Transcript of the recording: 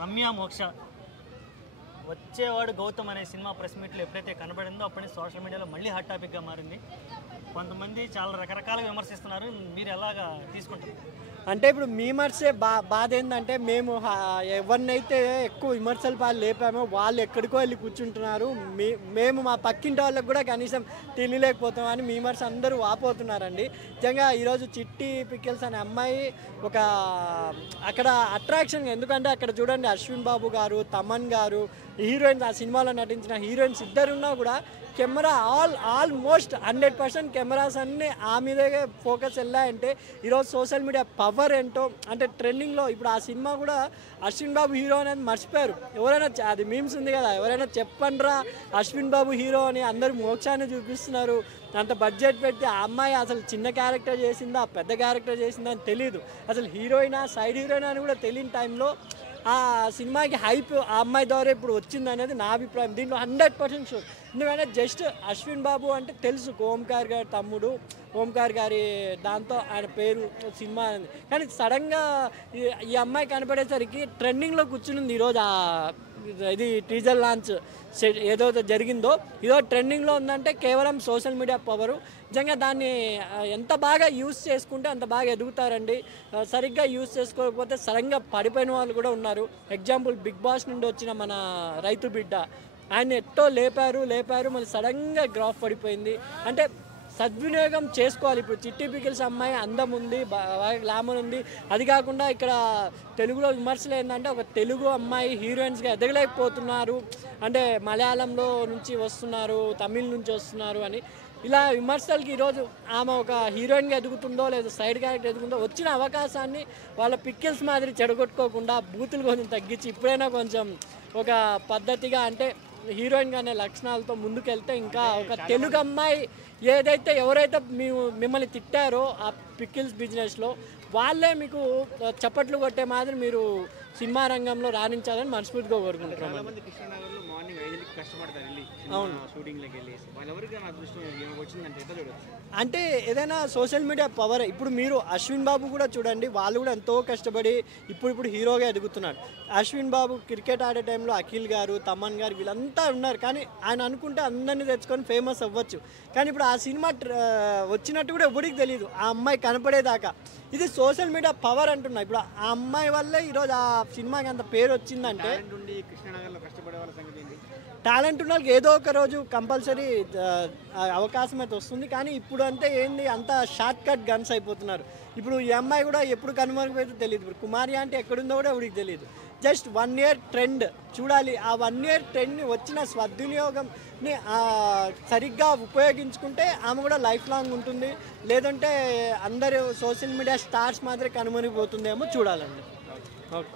రమ్య మోక్ష వచ్చేవాడు గౌతమ్ అనే సినిమా ప్రెస్ మీట్లో ఎప్పుడైతే కనబడిందో అప్పటి సోషల్ మీడియాలో మళ్ళీ హాట్ టాపిక్గా మారింది. కొంతమంది చాలా రకరకాలుగా విమర్శిస్తున్నారు. మీరు ఎలాగా తీసుకుంటారు? అంటే ఇప్పుడు మీమర్సే బాధ ఏంటంటే మేము ఎవరినైతే ఎక్కువ విమర్శలు పాలు లేపామో వాళ్ళు ఎక్కడికో వెళ్ళి కూర్చుంటున్నారు. మేము మా పక్కింటి వాళ్ళకి కూడా కనీసం తెలియలేకపోతాం అని మీమర్స్ అందరూ వాపోతున్నారండి. నిజంగా ఈరోజు చిట్టి పికిల్స్ అనే అమ్మాయి ఒక అక్కడ అట్రాక్షన్. ఎందుకంటే అక్కడ చూడండి అశ్విన్ బాబు గారు, తమన్ గారు, హీరోయిన్స్, ఆ సినిమాలో నటించిన హీరోయిన్స్ ఇద్దరున్నా కూడా కెమెరా ఆల్మోస్ట్ 100% కెమెరాస్ అన్నీ ఆ మీదే ఫోకస్ వెళ్ళాయంటే ఈరోజు సోషల్ మీడియా పవర్ ఏంటో అంటే ట్రెండింగ్లో. ఇప్పుడు ఆ సినిమా కూడా అశ్విన్ బాబు హీరో అనేది మర్చిపోయారు. ఎవరైనా అది మీమ్స్ ఉంది కదా, ఎవరైనా చెప్పండ్రా అశ్విన్ బాబు హీరో అని అందరూ మోక్షాన్ని చూపిస్తున్నారు. అంత బడ్జెట్ పెట్టి ఆ అమ్మాయి అసలు చిన్న క్యారెక్టర్ చేసిందా పెద్ద క్యారెక్టర్ చేసిందా అని తెలియదు. అసలు హీరోయినా సైడ్ హీరోయినా అని కూడా తెలియని టైంలో ఆ సినిమాకి హైప్ ఆ అమ్మాయి ద్వారా ఇప్పుడు వచ్చింది అనేది నా అభిప్రాయం. దీంట్లో 100% షూర్. ఎందుకంటే జస్ట్ అశ్విన్ బాబు అంటే తెలుసు, ఓంకార్ గారి తమ్ముడు, ఓంకార్ గారి దాంతో ఆయన పేరు సినిమా అనేది. కానీ సడన్గా ఈ అమ్మాయి కనపడేసరికి ట్రెండింగ్లో కూర్చునింది. ఈరోజు ఇది టీజర్ లాంచ్ ఏదో జరిగిందో ఇదో ట్రెండింగ్లో ఉందంటే కేవలం సోషల్ మీడియా పవరు. నిజంగా దాన్ని ఎంత బాగా యూస్ చేసుకుంటే అంత బాగా ఎదుగుతారండి. సరిగ్గా యూస్ చేసుకోకపోతే సడన్గా పడిపోయిన వాళ్ళు కూడా ఉన్నారు. ఎగ్జాంపుల్ బిగ్ బాస్ నుండి వచ్చిన మన రైతు బిడ్డ, ఆయన ఎట్టో లేపారు మళ్ళీ సడన్గా గ్రాఫ్ పడిపోయింది. అంటే సద్వినియోగం చేసుకోవాలి. ఇప్పుడు చిట్టి పికిల్స్ అమ్మాయి అందం ఉంది, బాగా గ్లామర్ ఉంది. అది కాకుండా ఇక్కడ తెలుగులో విమర్శలు ఏంటంటే ఒక తెలుగు అమ్మాయి హీరోయిన్స్గా ఎదగలేకపోతున్నారు, అంటే మలయాళంలో నుంచి వస్తున్నారు, తమిళ్ నుంచి వస్తున్నారు అని ఇలా విమర్శలకి ఈరోజు ఆమె ఒక హీరోయిన్గా ఎదుగుతుందో లేదా సైడ్ క్యారెక్టర్ ఎదుగుతుందో వచ్చిన అవకాశాన్ని వాళ్ళ పిక్కిల్స్ మాదిరి చెడగొట్టుకోకుండా బూతులు కొంచెం తగ్గించి ఇప్పుడైనా కొంచెం ఒక పద్ధతిగా అంటే హీరోయిన్గా అనే లక్షణాలతో ముందుకెళ్తే ఇంకా ఒక తెలుగు అమ్మాయి ఏదైతే ఎవరైతే మిమ్మల్ని తిట్టారో ఆ పిక్కిల్స్ బిజినెస్లో వాళ్ళే మీకు చప్పట్లు కొట్టే మాదిరి మీరు సినిమా రంగంలో రాణించాలని మనస్ఫూర్తిగా కోరుకుంటున్నాం. అంటే ఏదైనా సోషల్ మీడియా పవర్. ఇప్పుడు మీరు అశ్విన్ బాబు కూడా చూడండి, వాళ్ళు కూడా ఎంతో కష్టపడి ఇప్పుడు హీరోగా ఎదుగుతున్నారు. అశ్విన్ బాబు క్రికెట్ ఆడే టైంలో అఖిల్ గారు, తమన్ గారు వీళ్ళంతా ఉన్నారు. కానీ ఆయన అనుకుంటే అందరినీ తెచ్చుకొని ఫేమస్ అవ్వచ్చు. కానీ ఇప్పుడు ఆ సినిమా వచ్చినట్టు కూడా ఎవరికి తెలియదు, ఆ అమ్మాయి కనపడేదాకా. ఇది సోషల్ మీడియా పవర్ అంటున్నా. ఇప్పుడు ఆ అమ్మాయి వల్లే ఈరోజు ఆ సినిమాకి అంత పేరు వచ్చిందంటే టాలెంట్ ఉన్న వాళ్ళకి ఏదో ఒక రోజు కంపల్సరీ అవకాశం అయితే వస్తుంది. కానీ ఇప్పుడు అంతే ఏంది అంత షార్ట్ కట్ గన్స్ అయిపోతున్నారు. ఇప్పుడు ఈ అమ్మాయి కూడా ఎప్పుడు కనుమరుగైతే తెలియదు. ఇప్పుడు కుమారి అంటే ఎక్కడుందో కూడా ఎవరికి తెలియదు. జస్ట్ 1 ఇయర్ ట్రెండ్ చూడాలి. ఆ 1 ఇయర్ ట్రెండ్ని వచ్చిన సద్వినియోగంని సరిగ్గా ఉపయోగించుకుంటే ఆమె కూడా లైఫ్ లాంగ్ ఉంటుంది. లేదంటే అందరూ సోషల్ మీడియా స్టార్స్ మాత్రమే కనుమరుగైపోతుందేమో చూడాలండి. ఓకే.